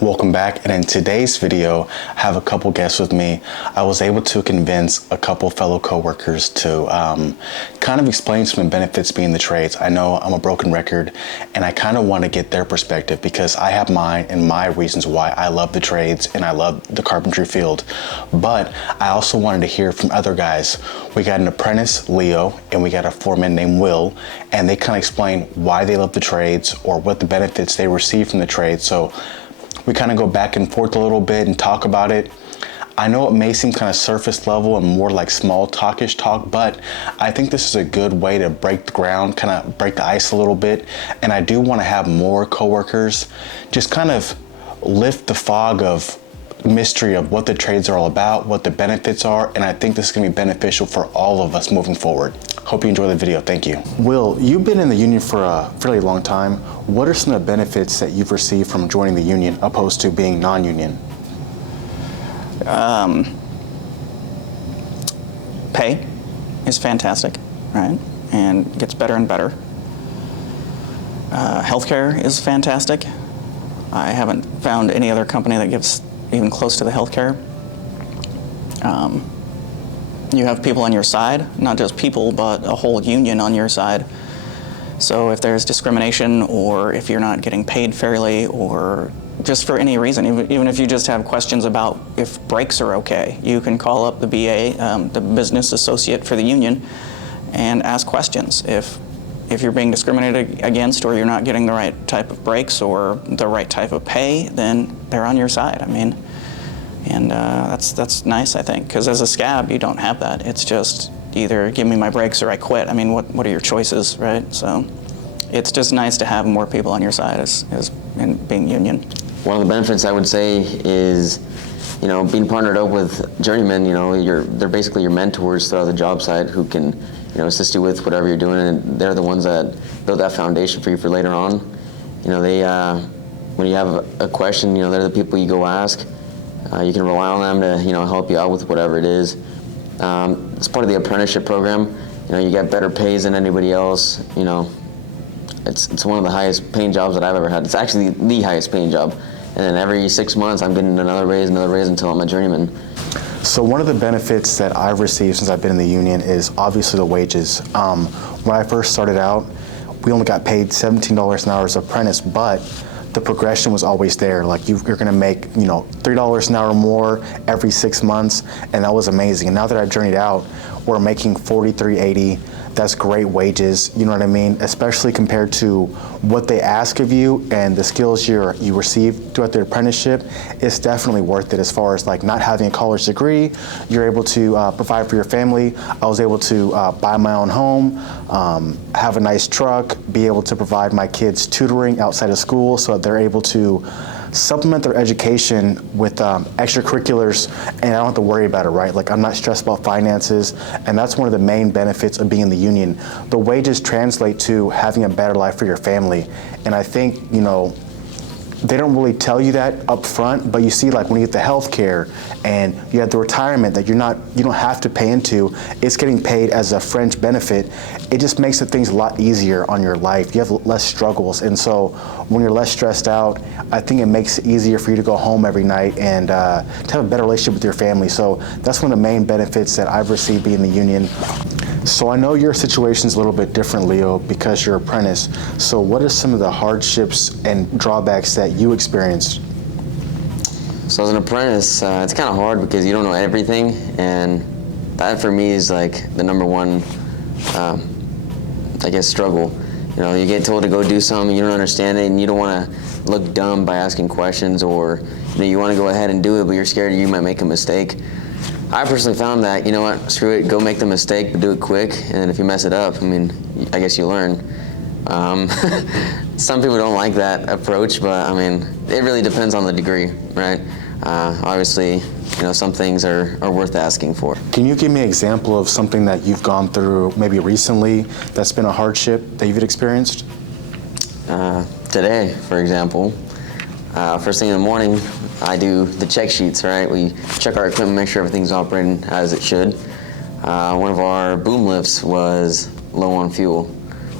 Welcome back, and in today's video I have a couple guests with me. I was able to convince a couple fellow co-workers to kind of explain some of the benefits being the trades. I know I'm a broken record and I kind of want to get their perspective because I have mine and my reasons why I love the trades and I love the carpentry field, but I also wanted to hear from other guys. We got an apprentice, Leo, and we got a foreman named Will, and they kind of explain why they love the trades or what the benefits they receive from the trades. So we kind of go back and forth a little bit and talk about it. I know it may seem kind of surface level and more like small talkish talk, but I think this is a good way to break the ground, kind of break the ice a little bit. And I do want to have more coworkers just kind of lift the fog of mystery of what the trades are all about, what the benefits are, and I think this is going to be beneficial for all of us moving forward. Hope you enjoy the video. Thank you. Will, you've been in the union for a fairly long time. What are some of the benefits that you've received from joining the union opposed to being non-union? Pay is fantastic, right? And gets better and better. Healthcare is fantastic. I haven't found any other company that gives even close to the healthcare. You have people on your side, not just people, but a whole union on your side. So if there's discrimination or if you're not getting paid fairly or just for any reason, even if you just have questions about if breaks are okay, you can call up the BA, the business associate for the union, and ask questions. If you're being discriminated against or you're not getting the right type of breaks or the right type of pay, then they're on your side. I mean, and that's nice, I think, because as a scab, you don't have that. It's just either give me my breaks or I quit. I mean, what are your choices, right? So it's just nice to have more people on your side as in being union. One of the benefits I would say is, being partnered up with journeymen. They're basically your mentors throughout the job site who can, assist you with whatever you're doing, and they're the ones that build that foundation for you for later on. When you have a question, they're the people you go ask. You can rely on them to, help you out with whatever it is. It's part of the apprenticeship program. You get better pays than anybody else. It's one of the highest paying jobs that I've ever had. It's actually the highest paying job. And then every 6 months, I'm getting another raise until I'm a journeyman. So one of the benefits that I've received since I've been in the union is obviously the wages. When I first started out, we only got paid $17 an hour as an apprentice, but the progression was always there. Like you're gonna make, $3 an hour more every 6 months, and that was amazing. And now that I've journeyed out, we're making $43.80. That's great wages, you know what I mean? Especially compared to what they ask of you and the skills you receive throughout the apprenticeship. It's definitely worth it as far as like not having a college degree. You're able to provide for your family. I was able to buy my own home, have a nice truck, be able to provide my kids tutoring outside of school so that they're able to supplement their education with extracurriculars, and I don't have to worry about it, right? Like I'm not stressed about finances, and that's one of the main benefits of being in the union. The wages translate to having a better life for your family, and I think, they don't really tell you that up front, but you see like when you get the health care and you have the retirement that you don't have to pay into, it's getting paid as a fringe benefit. It just makes the things a lot easier on your life. You have less struggles. And so when you're less stressed out, I think it makes it easier for you to go home every night and to have a better relationship with your family. So that's one of the main benefits that I've received being in the union. So I know your situation's a little bit different, Leo, because you're an apprentice. So what are some of the hardships and drawbacks that you experienced? So as an apprentice, it's kind of hard because you don't know everything, and that for me is like the number one, struggle. You get told to go do something, you don't understand it, and you don't want to look dumb by asking questions, or you want to go ahead and do it, but you're scared you might make a mistake. I personally found that, screw it, go make the mistake, but do it quick, and if you mess it up, I guess you learn. Some people don't like that approach, but it really depends on the degree, right? Obviously, some things are worth asking for. Can you give me an example of something that you've gone through maybe recently that's been a hardship that you've experienced? Today, for example, first thing in the morning, I do the check sheets, right? We check our equipment, make sure everything's operating as it should. One of our boom lifts was low on fuel.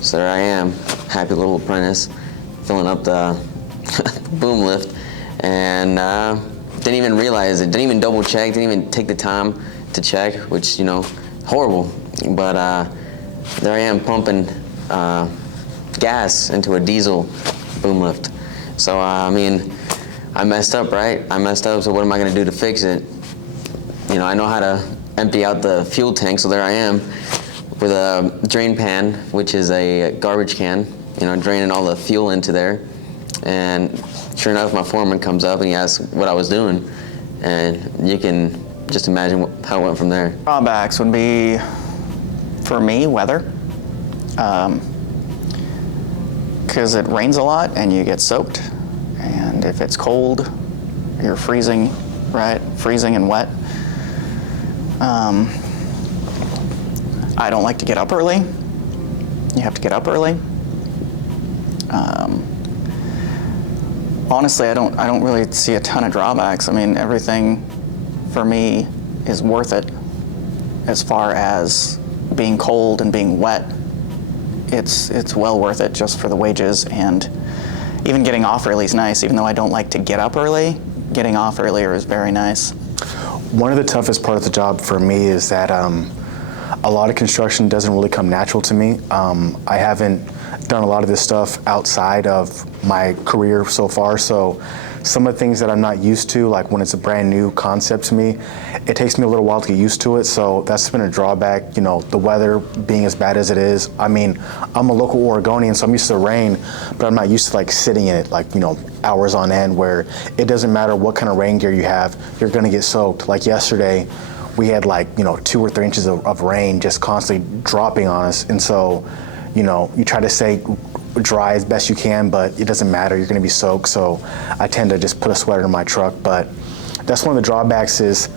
So there I am, happy little apprentice, filling up the boom lift, and didn't even realize it, didn't even double check, didn't even take the time to check, which, you know, horrible. But there I am pumping gas into a diesel boom lift. So, I mean, I messed up, right? I messed up, so what am I gonna do to fix it? You know, I know how to empty out the fuel tank, so there I am with a drain pan, which is a garbage can, you know, draining all the fuel into there. And sure enough, my foreman comes up and he asks what I was doing, and you can just imagine how it went from there. Drawbacks would be, for me, weather. Because it rains a lot and you get soaked, and if it's cold, you're freezing, right? Freezing and wet. I don't like to get up early. You have to get up early. Honestly, I don't really see a ton of drawbacks. I mean, everything for me is worth it. As far as being cold and being wet, it's well worth it just for the wages, and even getting off early is nice. Even though I don't like to get up early, getting off earlier is very nice. One of the toughest parts of the job for me is that a lot of construction doesn't really come natural to me. I haven't done a lot of this stuff outside of my career so far, so some of the things that I'm not used to, like when it's a brand new concept to me, it takes me a little while to get used to it, so that's been a drawback. You know, the weather being as bad as it is. I mean, I'm a local Oregonian, so I'm used to the rain, but I'm not used to like sitting in it like, you know, hours on end, where it doesn't matter what kind of rain gear you have, you're gonna get soaked. Like yesterday, we had like, you know, 2 or 3 inches of rain just constantly dropping on us, and so, you know, you try to stay dry as best you can, but it doesn't matter, you're gonna be soaked, so I tend to just put a sweater in my truck. But that's one of the drawbacks is,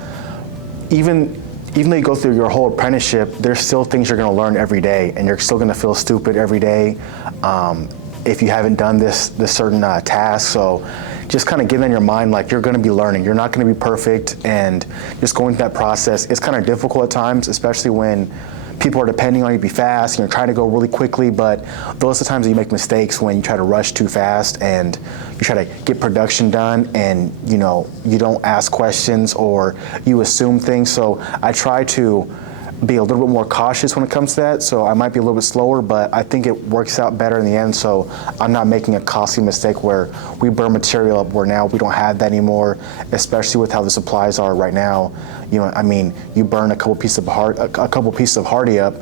even though you go through your whole apprenticeship, there's still things you're gonna learn every day, and you're still gonna feel stupid every day if you haven't done this certain task. So just kind of get in your mind, like, you're gonna be learning, you're not gonna be perfect, and just going through that process, it's kind of difficult at times, especially when people are depending on you to be fast and you're trying to go really quickly. But those are the times that you make mistakes, when you try to rush too fast and you try to get production done, and, you know, you don't ask questions or you assume things. So I try to be a little bit more cautious when it comes to that. So I might be a little bit slower, but I think it works out better in the end. So I'm not making a costly mistake where we burn material up, where now we don't have that anymore, especially with how the supplies are right now. You know, I mean, you burn a couple pieces of hardy up,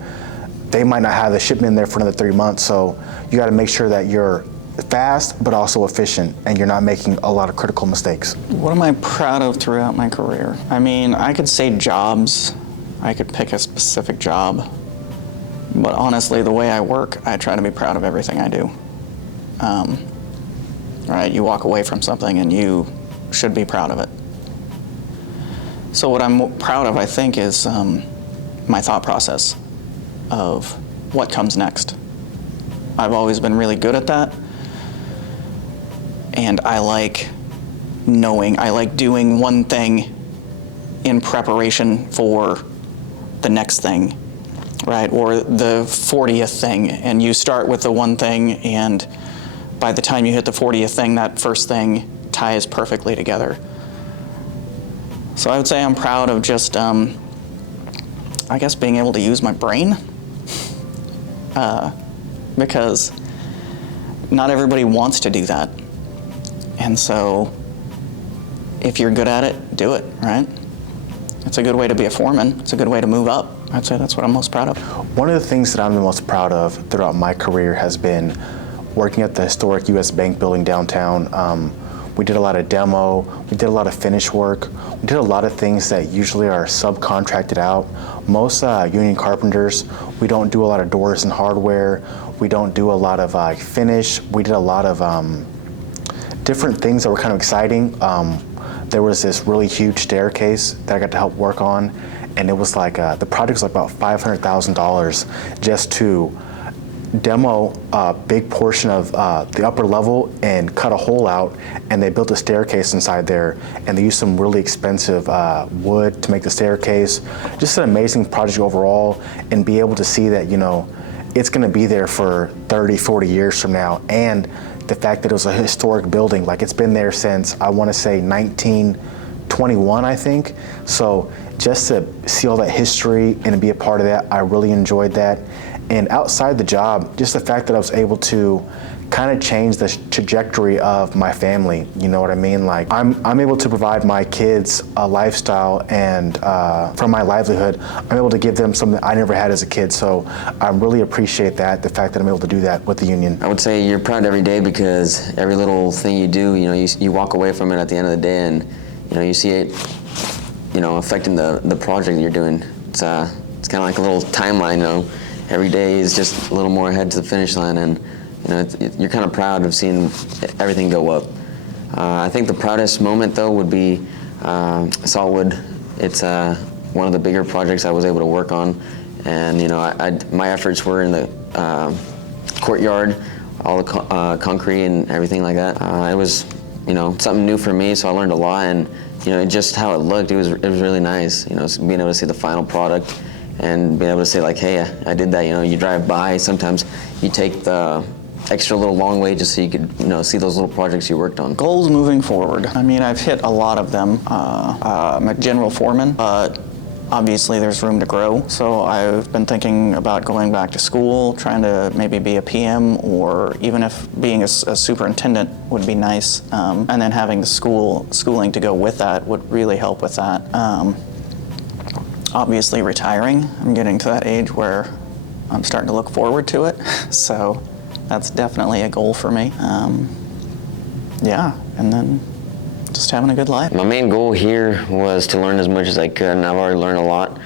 they might not have the shipment in there for another 3 months. So you got to make sure that you're fast but also efficient, and you're not making a lot of critical mistakes. What am I proud of throughout my career? I mean, I could say jobs. I could pick a specific job, but honestly, the way I work, I try to be proud of everything I do. Right? You walk away from something and you should be proud of it. So what I'm proud of, I think, is my thought process of what comes next. I've always been really good at that, and I like doing one thing in preparation for the next thing, right? Or the 40th thing, and you start with the one thing, and by the time you hit the 40th thing, that first thing ties perfectly together. So I would say I'm proud of just, I guess, being able to use my brain, because not everybody wants to do that. And so if you're good at it, do it, right? It's a good way to be a foreman. It's a good way to move up. I'd say that's what I'm most proud of. One of the things that I'm the most proud of throughout my career has been working at the historic U.S. Bank building downtown. We did a lot of demo, we did a lot of finish work, we did a lot of things that usually are subcontracted out. Most union carpenters, we don't do a lot of doors and hardware, we don't do a lot of finish. We did a lot of different things that were kind of exciting. There was this really huge staircase that I got to help work on, and it was like, the project was like about $500,000 just to demo a big portion of the upper level and cut a hole out, and they built a staircase inside there, and they used some really expensive wood to make the staircase. Just an amazing project overall, and be able to see that, you know, it's going to be there for 30, 40 years from now, and the fact that it was a historic building, like it's been there since, I want to say 1921, I think. So just to see all that history and to be a part of that, I really enjoyed that. And outside the job, just the fact that I was able to kind of change the trajectory of my family, you know what I mean? Like I'm able to provide my kids a lifestyle, and from my livelihood, I'm able to give them something I never had as a kid. So I really appreciate that, the fact that I'm able to do that with the union. I would say you're proud every day because every little thing you do, you walk away from it at the end of the day, and you see it, affecting the project you're doing. It's kind of like a little timeline, Every day is just a little more ahead to the finish line, and you're kind of proud of seeing everything go up. I think the proudest moment, though, would be Saltwood. It's one of the bigger projects I was able to work on, and my efforts were in the courtyard, all the concrete and everything like that. It was something new for me, so I learned a lot, and just how it looked, it was really nice. Being able to see the final product and being able to say like, hey, I did that. You drive by, sometimes you take the extra little long way just so you could see those little projects you worked on. Goals moving forward. I mean, I've hit a lot of them. I'm a general foreman, but obviously there's room to grow. So I've been thinking about going back to school, trying to maybe be a PM, or even if being a superintendent would be nice. And then having the schooling to go with that would really help with that. Obviously retiring. I'm getting to that age where I'm starting to look forward to it. So that's definitely a goal for me. Yeah, and then just having a good life. My main goal here was to learn as much as I could, and I've already learned a lot.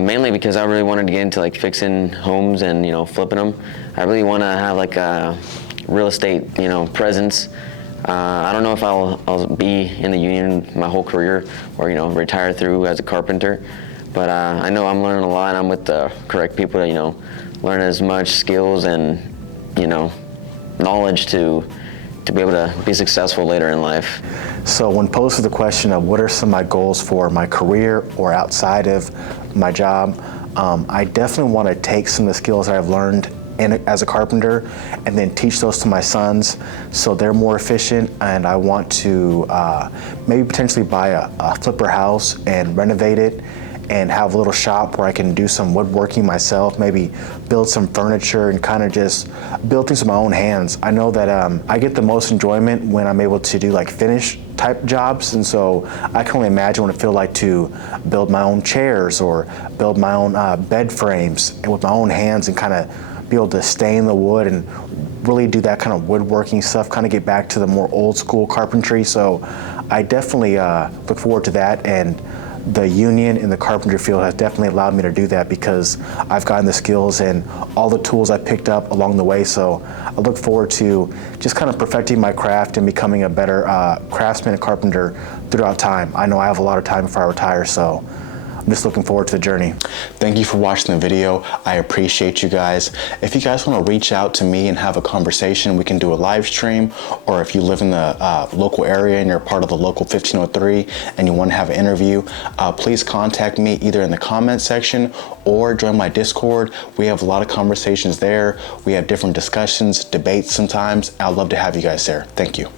Mainly because I really wanted to get into like fixing homes and flipping them. I really want to have like a real estate presence. I don't know if I'll be in the union my whole career, or retire through as a carpenter. But I know I'm learning a lot. I'm with the correct people to learn as much skills and knowledge to be able to be successful later in life. So when posed with the question of what are some of my goals for my career or outside of my job, I definitely want to take some of the skills that I've learned as a carpenter and then teach those to my sons so they're more efficient. And I want to maybe potentially buy a flipper house and renovate it and have a little shop where I can do some woodworking myself, maybe build some furniture and kind of just build things with my own hands. I know that I get the most enjoyment when I'm able to do like finish type jobs, and so I can only imagine what it feels like to build my own chairs or build my own bed frames and with my own hands and kind of be able to stain the wood and really do that kind of woodworking stuff, kind of get back to the more old school carpentry. So I definitely look forward to that, and the union in the carpenter field has definitely allowed me to do that because I've gotten the skills and all the tools I picked up along the way. So I look forward to just kind of perfecting my craft and becoming a better craftsman and carpenter throughout time. I know I have a lot of time before I retire, so I'm just looking forward to the journey. Thank you for watching the video. I appreciate you guys. If you guys want to reach out to me and have a conversation, we can do a live stream, or if you live in the local area and you're part of the local 1503 and you want to have an interview, please contact me either in the comment section or join my Discord. We have a lot of conversations there. We have different discussions, debates sometimes. I'd love to have you guys there. Thank you.